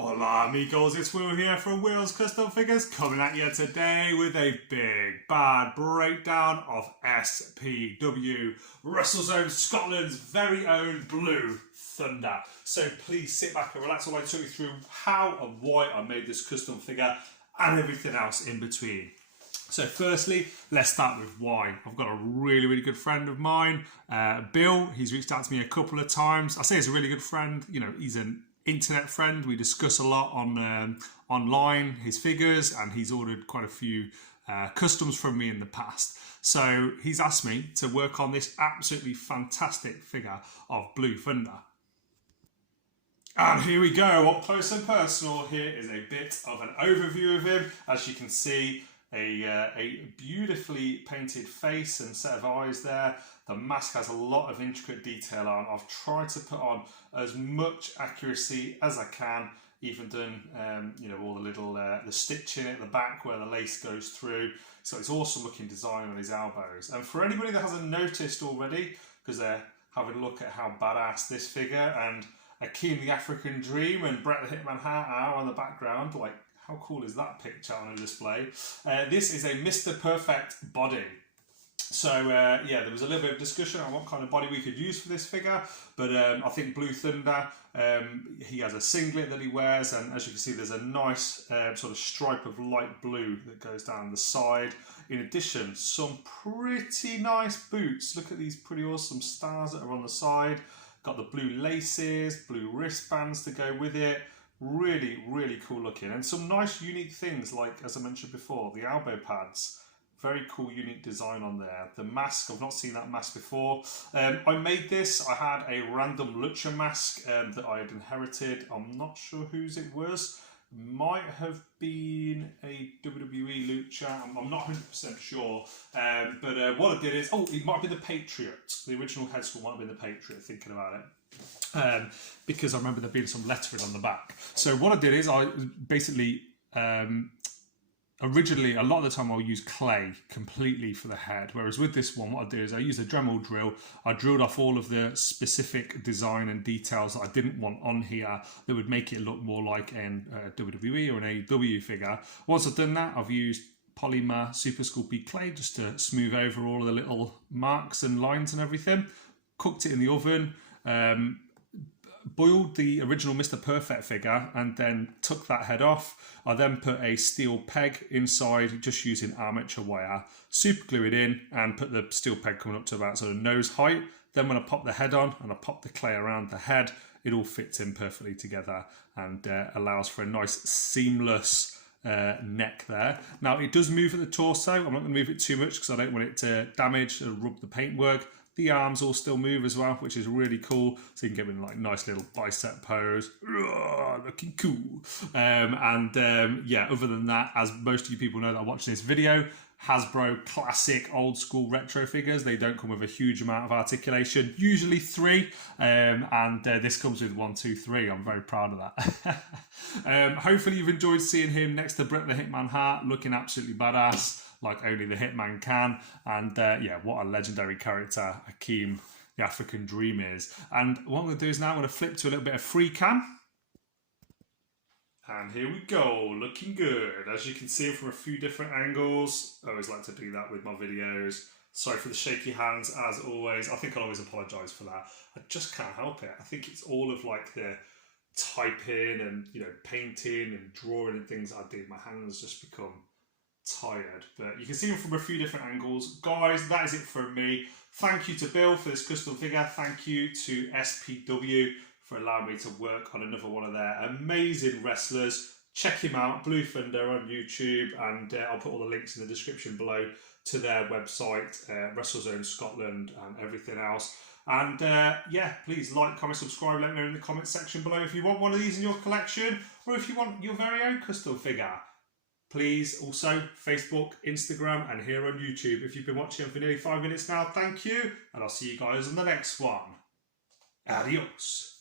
Hola amigos, it's Will here from Will's Custom Figures, coming at you today with a big bad breakdown of SPW, WrestleZone Scotland's very own Blue Thunder. So please sit back and relax while I talk you through how and why I made this custom figure and everything else in between. So firstly, let's start with why. I've got a really good friend of mine, Bill. He's reached out to me a couple of times. I say he's a really good friend, you know, he's an internet friend. We discuss a lot on online, his figures, and he's ordered quite a few customs from me in the past. So he's asked me to work on this absolutely fantastic figure of Blue Thunder. And here we go, up close and personal. Here is a bit of an overview of him. As you can see, a beautifully painted face and set of eyes there. The mask has a lot of intricate detail on. I've tried to put on as much accuracy as I can, even done you know, all the little the stitching at the back where the lace goes through. So it's awesome looking design on his elbows. And for anybody that hasn't noticed already, because they're having a look at how badass this figure and Akeem the African Dream and Bret the Hitman Hart are on the background, like how cool is that picture on a display? This is a Mr. Perfect body. So yeah, there was a little bit of discussion on what kind of body we could use for this figure, but I think Blue Thunder, he has a singlet that he wears, and as you can see there's a nice sort of stripe of light blue that goes down the side. In addition, some pretty nice boots. Look at these pretty awesome stars that are on the side. Got the blue laces, blue wristbands to go with it. Really cool looking, and some nice unique things like, as I mentioned before, the elbow pads. Very cool unique design on there. The mask, I've not seen that mask before. I made this, I had a random lucha mask that I had inherited. I'm not sure whose it was. Might have been a WWE lucha, I'm not 100% sure. But what I did is, it might have been the Patriot. The original head sculpt might have been the Patriot, thinking about it. Because I remember there being some lettering on the back. So what I did is I basically, originally a lot of the time I'll use clay completely for the head, whereas with this one what I do is I use a Dremel drill. I drilled off all of the specific design and details that I didn't want on here that would make it look more like an WWE or an AEW figure. Once I've done that, I've used Polymer Super Sculpey clay just to smooth over all of the little marks and lines and everything. Cooked it in the oven, boiled the original Mr. Perfect figure and then took that head off. I then put a steel peg inside just using armature wire, super glue it in and put the steel peg coming up to about sort of nose height. Then when I pop the head on and I pop the clay around the head, it all fits in perfectly together and allows for a nice seamless neck there. Now it does move at the torso. I'm not going to move it too much because I don't want it to damage or rub the paintwork. The arms all still move as well, which is really cool. So you can get in like nice little bicep pose. Looking cool. Yeah, other than that, as most of you people know that are watching this video, Hasbro classic old school retro figures. They don't come with a huge amount of articulation, usually 3. This comes with 1, 2, 3. I'm very proud of that. Hopefully you've enjoyed seeing him next to Bret the Hitman Hart, looking absolutely badass, like only the Hitman can. And yeah, what a legendary character Akeem the African Dream is. And what I'm going to do is now I'm going to flip to a little bit of free cam. And here we go, looking good. As you can see from a few different angles. I always like to do that with my videos. Sorry for the shaky hands, as always. I think I'll always apologise for that. I just can't help it. I think it's all of like the typing and, you know, painting and drawing and things I did. My hands just become tired. But you can see them from a few different angles. Guys, that is it from me. Thank you to Bill for this custom figure. Thank you to SPW for allowing me to work on another one of their amazing wrestlers. Check him out, Blue Thunder on YouTube, and I'll put all the links in the description below to their website, WrestleZone Scotland and everything else. And yeah, please like, comment, subscribe, let me know in the comment section below if you want one of these in your collection or if you want your very own custom figure. Please also Facebook, Instagram and here on YouTube. If you've been watching for nearly 5 minutes now, thank you, and I'll see you guys on the next one. Adios.